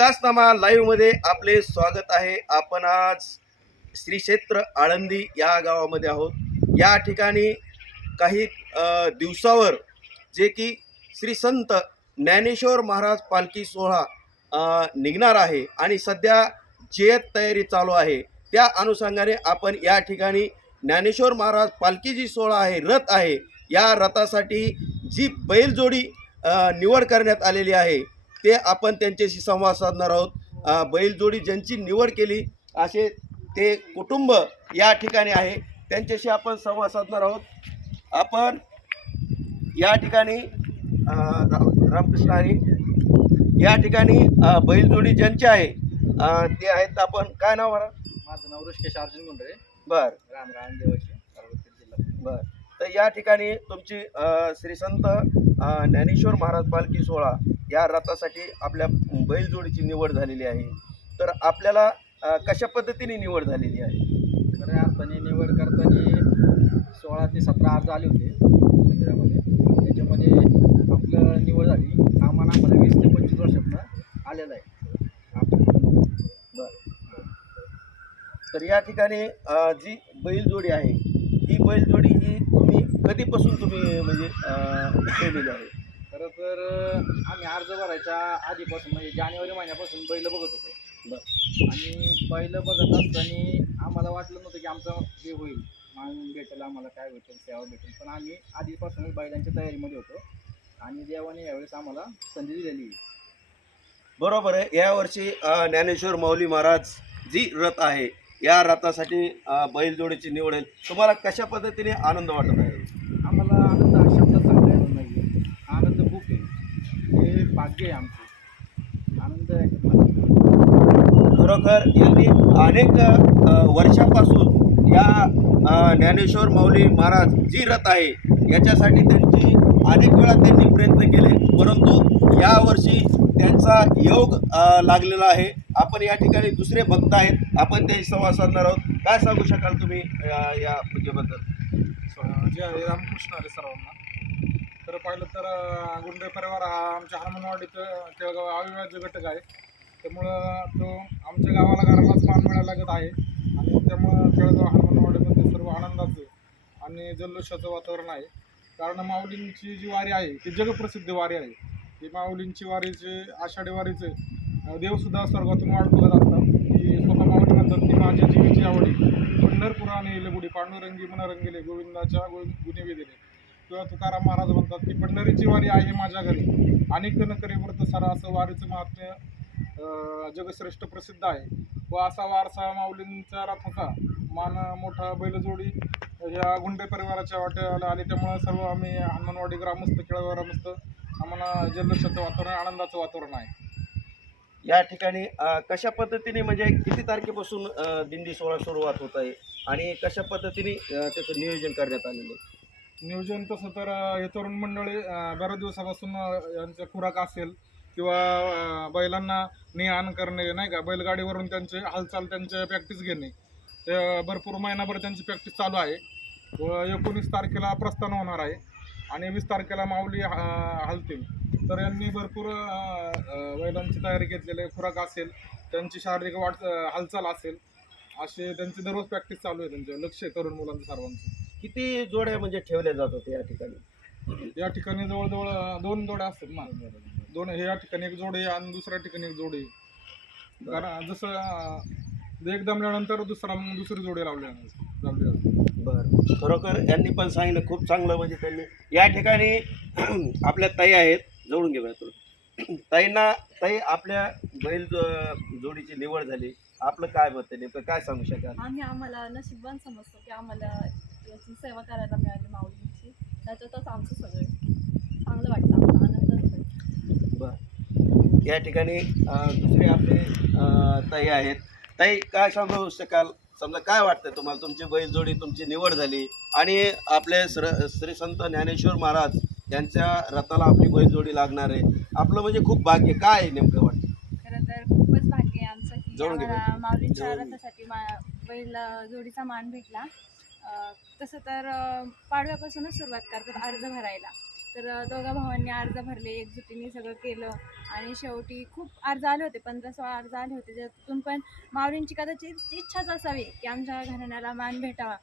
विकासनामा लाईव्हमध्ये आपले स्वागत आहे. आपण आज श्री क्षेत्र आळंदी या गावामध्ये आहोत. या ठिकाणी काही दिवसावर जे की श्री संत ज्ञानेश्वर महाराज पालखी सोहळा निघणार आहे आणि सध्या जयत तयारी चालू आहे त्या अनुषंगाने आपण या ठिकाणी ज्ञानेश्वर महाराज पालखी जी सोहळा आहे रथ आहे या रथासाठी जी बैलजोडी निवड करण्यात आलेली आहे ते आपण त्यांच्याशी संवाद साधणार आहोत. बैलजोडी ज्यांची निवड केली असे ते कुटुंब या ठिकाणी आहे. त्यांच्याशी आपण संवाद साधणार आहोत. आपण या ठिकाणी रामकृष्ण हरी या ठिकाणी बैलजोडी ज्यांची आहे ते आहेत आपण. काय नाव बरं? माझं नाव ऋषिकेश अर्जुन गुंडळे बर. राम राम देवाची बर. तर या ठिकाणी तुमची श्री संत ज्ञानेश्वर महाराज पालखी सोहळा या रथासाठी आपल्या बैलजोडीची निवड झालेली आहे. तर आपल्याला कशा पद्धतीने निवड झालेली आहे? खऱ्या अर्थाने निवड करताना सोळा ते सतरा अर्ज आले होते मंदिरामध्ये. त्याच्यामध्ये आपलं निवड झाली. आम्हाला आम्हाला वीस ते पंचवीस वर्षातनं आलेलं आहे. तर या ठिकाणी जी बैलजोडी आहे ही बैलजोडी ही तुम्ही कधीपासून तुम्ही म्हणजे केलेली आहे? खरं तर आम्ही अर्ज भरायच्या आधीपासून म्हणजे जानेवारी महिन्यापासून बैल बघत होतो. आणि बैल बघत असताना आम्हाला वाटलं नव्हतं की आमचं हे होईल. मान भेटेल आम्हाला काय भेटेल सेवा भेटेल. पण आम्ही आधीपासूनच बैलांच्या तयारीमध्ये होतो. आणि देवाने यावेळेस आम्हाला संधी दिलेली. बरोबर आहे. यावर्षी ज्ञानेश्वर माऊली महाराज जी रथ आहे या रथासाठी बैलजोडीची निवड आहे. तुम्हाला कशा पद्धतीने आनंद वाटत आहे आम्हाला आनंद हा शब्द सांगता येणार नाही आनंद खूप आहे हे भाग्य आहे आमचं. आनंद आहे. खरोखर यांनी अनेक वर्षापासून या ज्ञानेश्वर माऊली महाराज जी रथ आहे याच्यासाठी त्यांची अनेक वेळा त्यांनी प्रयत्न केले. परंतु यावर्षी त्यांचा योग लागलेला आहे. आपण या ठिकाणी दुसरे भक्त आहेत. आपण ते संवाद साधणार आहोत. काय सांगू शकाल तुम्ही या पूजेबद्दल? जे आहे रामकृष्ण हरे सर्वांना. तर पाहिलं तर गुंडे परिवार हा आमच्या हनुमानवाडीत केळगाव अविभाज्य घटक आहे. त्यामुळं तो आमच्या गावाला घरालाच मान मिळायला लागत आहे. आणि त्यामुळं केळगाव हनुमानवाडीमध्ये सर्व आनंदाचं आणि जल्लोषाचं वातावरण आहे. कारण माऊलींची जी वारी आहे ती जगप्रसिद्ध वारी आहे. ही माऊलींची वारीचे आषाढी वारीचे देवसुद्धा स्वर्गातून वाट बघत असतात. की स्वतः माऊली म्हणतात की माझ्या जीवीची आवडी. पंढरपुराने येले गुढी पांडुरंगी मनरंगिले गोविंदाच्या गो गुन्हे किंवा तुकाराम महाराज म्हणतात की पंढरीची वारी आहे माझ्या घरी. अनेक कनकरी व्रत सारा असं वारीचं महात्म्य जगश्रेष्ठ प्रसिद्ध आहे. व असा वारसा माऊलींच्या रथाचा मान मोठा बैलजोडी या गुंडे परिवाराच्या वाट्याला आली. त्यामुळं सर्व आम्ही हनुमानवाडी ग्रामस्थ केळगाव ग्रामस्थ आम्हाला जल्लोषाचं वातावरण आनंदाचं वातावरण आहे. या ठिकाणी कशा पद्धतीने म्हणजे किती तारखेपासून दिंडी सोहळा सुरुवात होत आहे? आणि कशा पद्धतीने त्याचं नियोजन करण्यात आलेलं आहे? नियोजन तसं तर हे तरुण मंडळी बऱ्याच दिवसापासून अं, यांचं खुराक असेल किंवा बैलांना ने आण करणे नाही का? बैलगाडीवरून त्यांचे हालचाल त्यांचे प्रॅक्टिस घेणे. ते भरपूर महिनाभर त्यांची प्रॅक्टिस चालू आहे. व एकोणीस तारखेला प्रस्थान होणार आहे आणि वीस तारखेला माऊली हलतील. तर यांनी भरपूर बैलांची तयारी घेतलेली आहे. खुराक असेल त्यांची शारीरिक वाट हालचाल असेल असे त्यांची दररोज प्रॅक्टिस चालू आहे त्यांचं. लक्ष आहे तरुण मुलांचं सर्वांचं. किती जोड्या म्हणजे ठेवल्या जात होत्या या ठिकाणी? या ठिकाणी जवळजवळ दोन जोड्या असतात ना. दोन हे या ठिकाणी एक जोडी आणि दुसऱ्या ठिकाणी एक जोडी कारण जसं अं, एक दमल्यानंतर दुसरा मग दुसरी जोडी लावली लावली जाते बरं. खरोखर यांनी पण सांगितलं खूप चांगलं म्हणजे त्यांनी. या ठिकाणी आपल्या ताई आहेत. जवळून घे तुला ताईंना ताई आपल्या बैल जो- जोडीची निवड झाली. आपलं काय मत आहे? नेमकं काय सांगू शकाल? आम्ही आम्हाला नशीबवान समजतो की आम्हाला याची सेवा करायला मिळाली माऊलींची. त्याच्यातच आमचं सगळं चांगलं वाटतं आम्हाला बरं. या ठिकाणी दुसरे आपले ताई आहेत. ताई काय सांगू शकाल? समजा काय वाटतं तुम्हाला? तुमची बैलजोडी तुमची निवड झाली आणि आपले श्र श्री संत ज्ञानेश्वर महाराज यांच्या रथाला आपली बैलजोडी लागणार आहे. आपलं म्हणजे खूप भाग्य. काय आहे नेमकं वाटतं? खरं तर खूपच भाग्य आहे आमचं की माऊलींच्या. रथासाठी मा बैल जोडीचा मान भेटला. तसं तर पाडव्यापासूनच सुरुवात करतात अर्ज भरायला. तर दोघा भावांनी अर्ज भरले एकजुटीने सगळं केलं आणि शेवटी खूप अर्ज आले होते पंधरा सोळा अर्ज आले होते. ज्यातून पण माऊलींची कदाचित इच्छाच असावी की आमच्या घराण्याला मान भेटावा.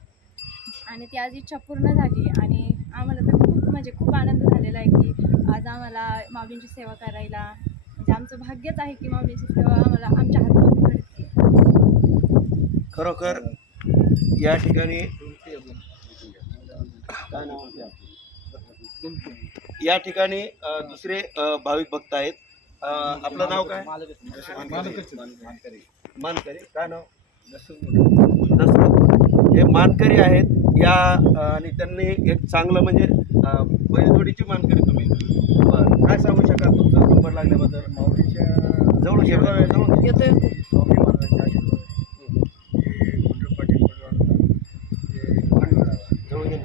आणि ती आज इच्छा पूर्ण झाली आणि आम्हाला तर खूप म्हणजे खूप आनंद झालेला आहे की आज आम्हाला माऊलींची सेवा करायला म्हणजे आमचं भाग्यच आहे की माऊलींची सेवा आम्हाला आमच्या हातात घडते. खरोखर या ठिकाणी काय नाव आहे आपलं? या ठिकाणी दुसरे भाविक भक्त आहेत. आपलं नाव काय? मानकरी. काय नाव? दसरथ हे मानकरी आहेत. या आणि त्यांनी एक चांगलं म्हणजे बैलजोडीची मानकरी तुम्ही. बरं. काय सांगू शकाल तुमचा? नंबर लागल्याबद्दल. माऊलीच्या जवळ जवळ घे. येतो येतो स्वामी महाराजांच्या आशीर्वाद हे गुंडू पाटील परिवाराला हे मान मिळावा जवळ घे ना.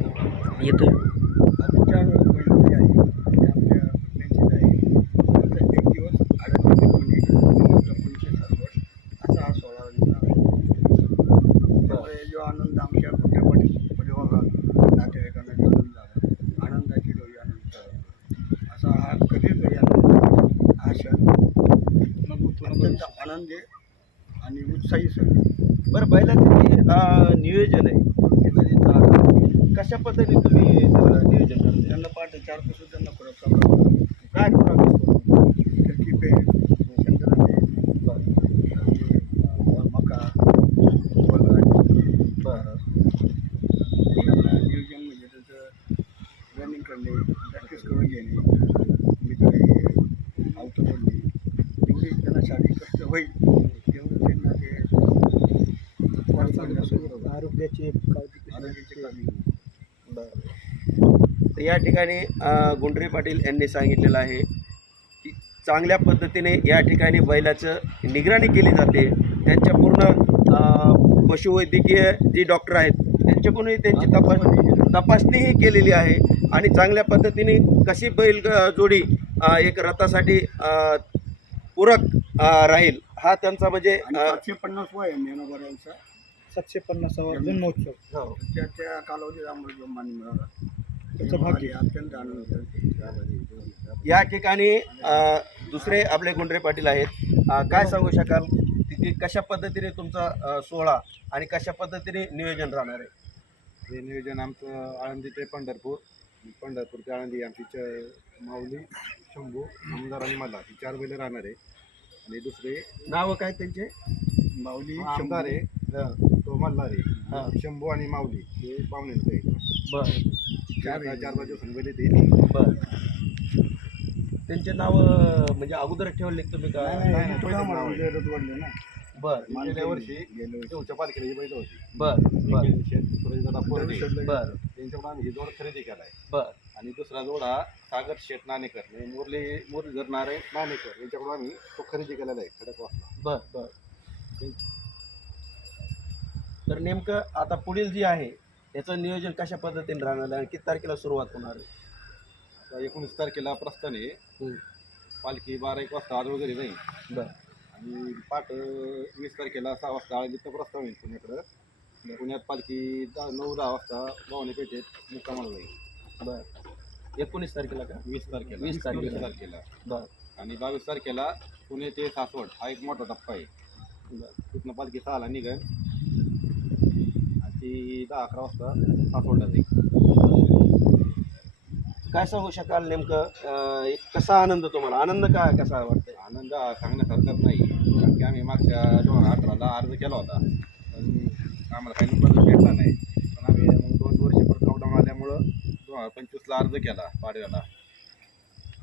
येतो आमच्या बैलगाडी आहे ते आमच्या पुतण्यांचीच आहे फक्त एक दिवस आढळते कोणी पंचवीस सात वर्ष असा हा सोहळा निघणार आहे त्यामुळे जो आनंद आमच्या मोठ्या पाटील परिवाराला नातेवाईकांना जो आनंद झाला आनंदाची डोळी आनंद झाला असा हा कधीच घरी आनंद हा क्षण अत्यंत आनंदी आणि उत्साही सण आहे. बरं अं, नियोजन आहे. कशा पद्धतीने तुम्ही नियोजन करता? त्यांना पहाटे चारपासून त्यांना खुराक चालू काय खुराक असतो? खिडकी पे शंकराचे मका बरं. नियोजन म्हणजे त्याचं रनिंग करणे प्रॅक्टिस करून घेणे मित्र आवतो बोलणे जेवढी त्यांना शारीरिक कष्ट होईल तेवढं त्यांना ते आरोग्याची काळजी तर या ठिकाणी गुंडरे पाटील यांनी सांगितलेलं आहे की चांगल्या पद्धतीने या ठिकाणी बैलाचं निगराणी केली जाते. त्यांच्या पूर्ण पशुवैद्यकीय जी डॉक्टर आहेत त्यांच्याकडूनही त्यांची तपासणी तपासणीही केलेली आहे. आणि चांगल्या पद्धतीने कशी बैल जोडी एक रथासाठी पूरक राहील हा त्यांचा म्हणजे पन्नास वय यांचा सातशे पन्नासावा जन्मोत्सव हो. त्या त्या कालावधीत मिळाला. त्याचं भाग्य. अत्यंत आनंद या ठिकाणी अ, दुसरे आपले गुंडरे पाटील आहेत. अ, काय सांगू शकाल? तिथे कशा पद्धतीने तुमचा अ, सोहळा आणि कशा पद्धतीने नियोजन राहणार आहे? हे नियोजन आमचं आळंदी ते पंढरपूर. पंढरपूर ते आळंदी आमची च माऊली शंभू आमदार आणि मला. ही चार बैलं राहणार आहे. आणि दुसरे नावं काय त्यांचे? माऊली आमदार आहे. हं. तो मल्हार हा. आहे शंभू आणि माऊली हे पाहुण्यांचं बर. चार चार बाजू संघ ते बर. त्यांचे नाव म्हणजे अगोदर ठेवले तुम्ही का? नाही, नाही, पहिलं नाव आहे. वडले ना. बर. गेल्या वर्षी पालखीला ही बैल होती. बर बर सुरेशदादा पोरडे बर. त्यांच्याकडून आम्ही ही जोड खरेदी केला आहे बर. आणि दुसरा जोड हा सागर शेठ नाणेकर. म्हणजे मुरली मुरलीधर नारायण नाणेकर. यांच्याकडून आम्ही तो खरेदी केलेला आहे खडकवासला. बर बर. तर नेमकं आता पुढील जी आहे याचं नियोजन कशा पद्धतीने राहणार आहे आणि किती तारखेला सुरुवात होणार आहे? एकोणीस तारखेला प्रस्थान आहे. पालखी बारा एक वाजता आजोळ घरी जाईल बर. आणि पाठ वीस तारखेला सहा वाजता आळंदीचं प्रस्थान होईल पुण्याकडं. पुण्यात पालखी दहा नऊ दहा वाजता भवानी पेठेत मुक्कामाला जाईल. बर. एकोणीस तारखेला का? वीस तारखेला. वीस तारखेला. वीस तारखेला. बर. आणि बावीस तारखेला पुणे ते सासवड हा एक मोठा टप्पा आहे. बर. तिथनं पालखी सहाला निघेल ती दहा अकरा वाजता सासवडला जाईल काय सांगू शकाल नेमकं? एक कसा आनंद तुम्हाला? आनंद काय कसा वाटतंय? आनंद सांगण्यासारखाच नाही. कारण की आम्ही मागच्या दोन हजार अठराला अर्ज केला होता. पण आम्हाला काही नंबर भेटला नाही. पण आम्ही दोन वर्ष परत लॉकडाऊन आल्यामुळं दोन हजार पंचवीसला अर्ज केला पाडव्याला.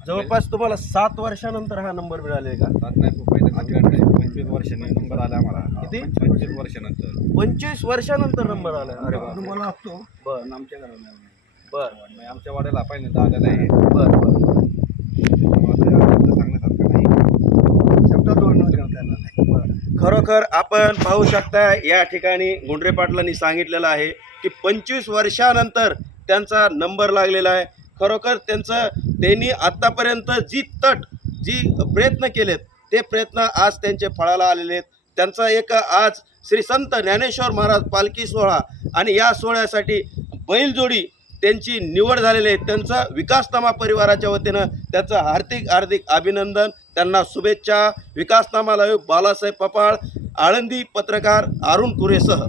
जवळपास तुम्हाला सात वर्षानंतर हा नंबर मिळाले का? सात नाही तो पहिले पंचवीस वर्षांनी नंबर आला आम्हाला. किती? पंचवीस वर्षानंतर. पंचवीस वर्षानंतर नंबर आला. अरे वा तुम्हाला असतो बर पण आमच्या घराला नाही. बर. म्हणजे आमच्या वाड्याला पहिल्यांदा आलेला आहे. बर बर त्यामुळे आता आनंद सांगण्यासारखं नाही शब्दात वर्णन करता येणार नाही खरोखर आपण पाहू शकता या ठिकाणी गुंडरे पाटलांनी सांगितलेलं आहे की पंचवीस वर्षानंतर त्यांचा नंबर लागलेला आहे. खरोखर त्यांचं त्यांनी आत्तापर्यंत जी तट जी प्रयत्न केलेत ते प्रयत्न आज त्यांचे फळाला आलेले आहेत. त्यांचा एक आज श्री संत ज्ञानेश्वर महाराज पालखी सोहळा आणि या सोहळ्यासाठी बैलजोडी त्यांची निवड झालेली आहे. त्यांचं विकासनामा परिवाराच्या वतीनं त्याचं हार्दिक हार्दिक अभिनंदन. त्यांना शुभेच्छा. विकासनामा लाईव्ह बालासाहेब पपाळ आळंदी पत्रकार अरुण कुरेसह.